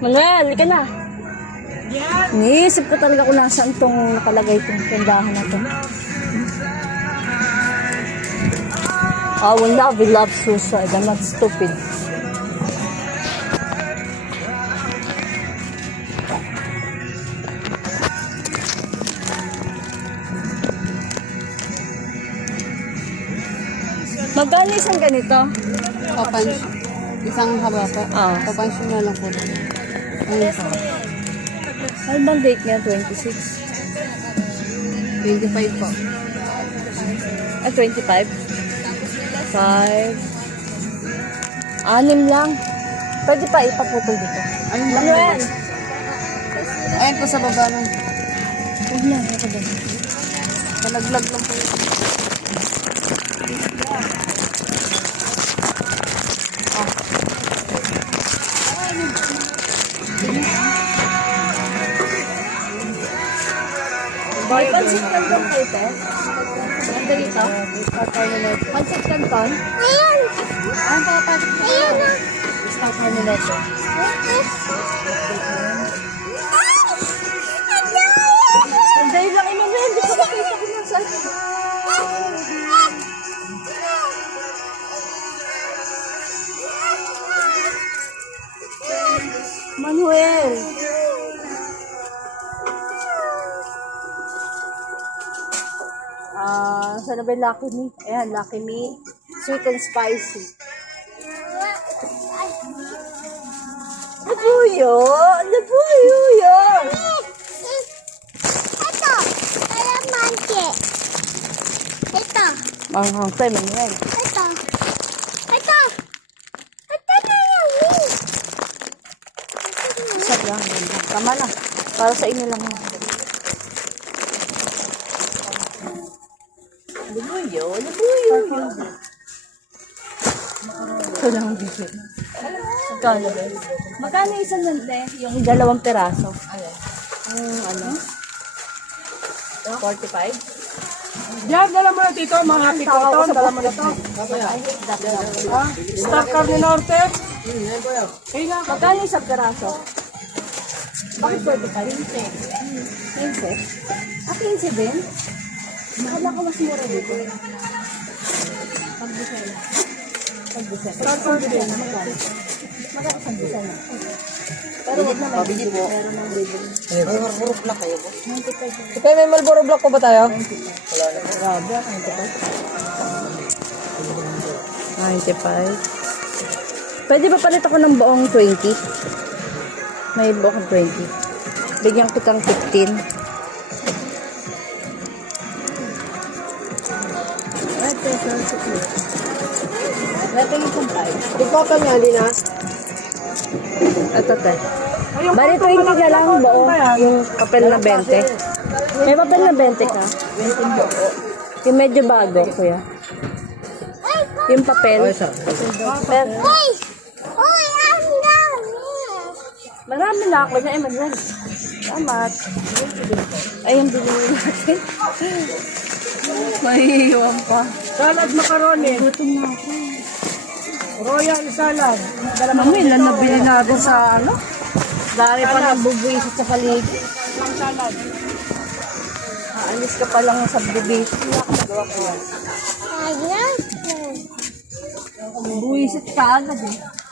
Manuel, halika na. Niisip ko talaga kung nasaan itong nakalagay itong tindahan na ito. I will never love suicide. I'm not stupid. Magkano isang ganito? Papansyo. Isang haba po. Papansyo na lang po. Ayun po. Ano bang date niya? 26? 25 po. 25? 5. 6 lang. Pwede pa ipaputol dito. Ayun lang. Manuel! Ayun po sa baba nun. Huwag na, ako ba? Talaglag lang po. May pansit canton kayo, te? Ganda dito? Pansit canton? Ayan! Ayun po, papansyo. Ayan na! Start na nila ito. Ang dahil lang ino, hindi ko makita ko na saan. Manuel! Sana ba yung Lucky Me? Ayan, Lucky Me. Sweet and spicy. Labuyo! Labuyo yan! Ito, kalamansi. Ito, Manghang tayo, Manuel. ito. Ito. Ito na yun. Isa lang. Tama na. Para sa inyo lang. Labuyo, labuyo. Ito lang ang bigyan. Magkano ba? Magkano isang nante? Yung 2 peraso. Ano? 45? Yan, dala mo na dito, mga pikoton, dala mo na to. Star Carne Norte. Magkano isang peraso? Bakit 45? 15? 15 din? Akala ko mas mura dito. Pag-busela. Star Carne. Magkano isang busela? Pero wag naman. Pabili po. Meron ng bibili. May Marlboro Black kayo po. 95. Ito may Marlboro Black ko ba tayo? Grabe, 95. Pwede ba palit ako ng buong 20? May buong 20. Bigyan kitang 15. Ito yung isang 5. Pikoton niya, hindi na. Ito, te. Bali 20 na lang buo. Yung papel na 20. May papel na 20 ka? 20 buo. Yung medyo bago, kuya. Yung papel. Papel. Uy! Uy, ang dami. Marami na ako na. Manuel. Salamat. Ay, yung bilhin natin. Mahihiwan pa. Salad macaroni. Gutom na ako. Royal salad. Mami, ilan na bilhin natin sa ano? Dari pa nang bubuisit sa paligid. Ang salad. Aalis ka pa lang sa bubuisit. Nakakagawa ko yan. Ayan. Buwisit ka agad eh.